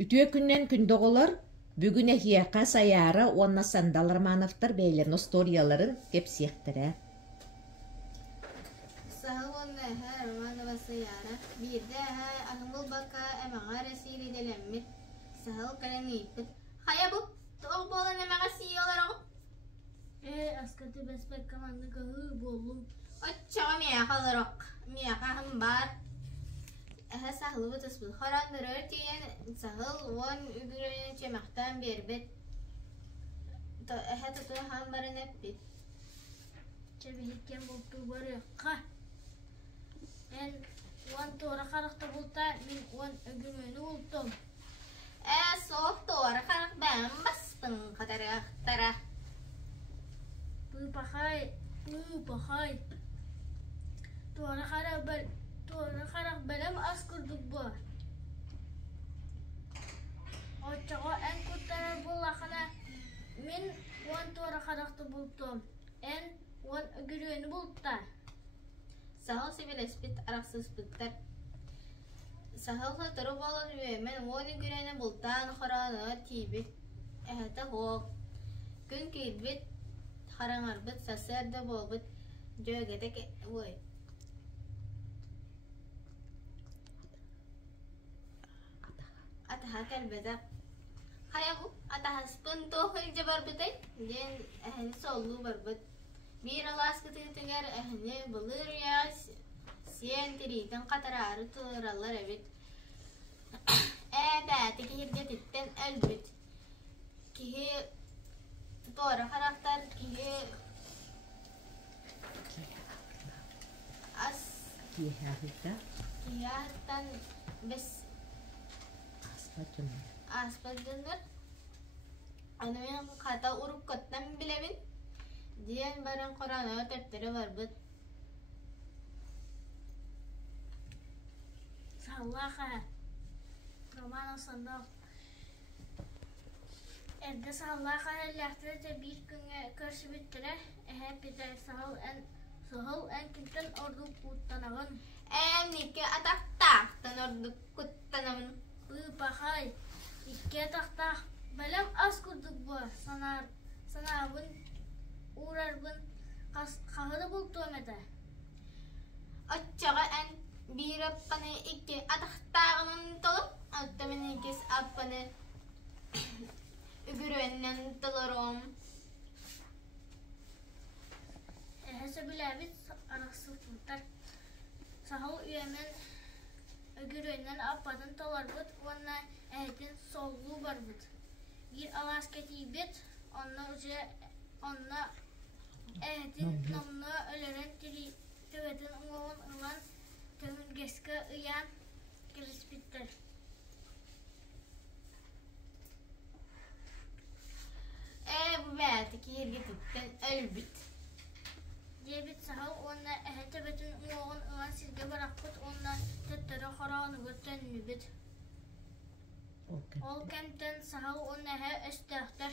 Ütüе күннен күндоголор бүгүн эхиэхэ саяара уонна сандалар маанавтар бэйлерин историяларын кепсиэхтерэ. Сахалонна эһэ романова саяара биирдэ эһэ ахымыл бака эмаға ресири делеммит сахал каленииппит. Хая бу тоқ болан эмаға сиолароғ. Аскаты бәспәк команда кахы болу. Оччоға мияқалароқ. Мияқахым бар. Эһэ сахылы бұтыспыл. Хорандырыр тиен сахыл уон үгірөйін чемақтан бербет. Эһэ тұту хам барын эппит. Чәбихеткен болту бары қа. Мен уан туара қарақта болта, мен уан өгімөні болтым. Соқ туара қарақ бәм баспын қатарақтара. Пұпақай. Туара қарақ бәлем аз күрдік бұ. Отчаға ән көттәрі болақына мен уан туара қарақты болтым. Ән уан өгірөні болтта. Сахал сибелеспит арақсыспыттар. Сахал хатыры болын өймен уон үгірөні болтан хораны тейбет. Әхәті хоқ. Күн кейдбет хараңарбыт сасырды болбыт. Жөгетек ой. Ataha kalbeda. Haya bu ataha spun tohil jabar bitay. Jen ehni solu barbut. Bir alas kıtıgar ehni bulur ya siyen tiriten qatararı turallar evet. Bäti ki hirgetitten elbet. Ki tutora karakter ki as kiyahtan bes Aspadındır. Anымен қата ұрып көттен білемін. Диен барын қораны төптері бар бұд. Саллаға. Роман сандал. Әнді саллаға әліқтірі бір күнге көрші біттірі. Әхе бітер сағыл ән кімтен ордық құттанағын. Неке атақтақтан ордық құттанағын. Пұпақай. Икке тақтақ. Бәлем аз күрдік бұ. Санабын, урарбын, қағыды бұл төмеді. Отчаға ән бір аппаны икке атақтағының толып, аттымен екес аппаны үгірөннен толырым. Әхесі біләбіт арақсыз бұлтар. Сағыл үйемен өгірөннен аппатын толар бұд, онна әйтін солу бар бұд. Bir alas ketibet, onna әйтін намна өлерен төбетін ұңғығын ұлан төмін гескі ұян кіріспеттір. Bu bәті кергетіттен өлбіт. Дебет сағыл, онна әйті төбетін ұңғығын ұлан сізге барақ бұд, онна төттері қорағыны көттен мүбет. Ол кәмтен сағыл онна әйі өстіқтір.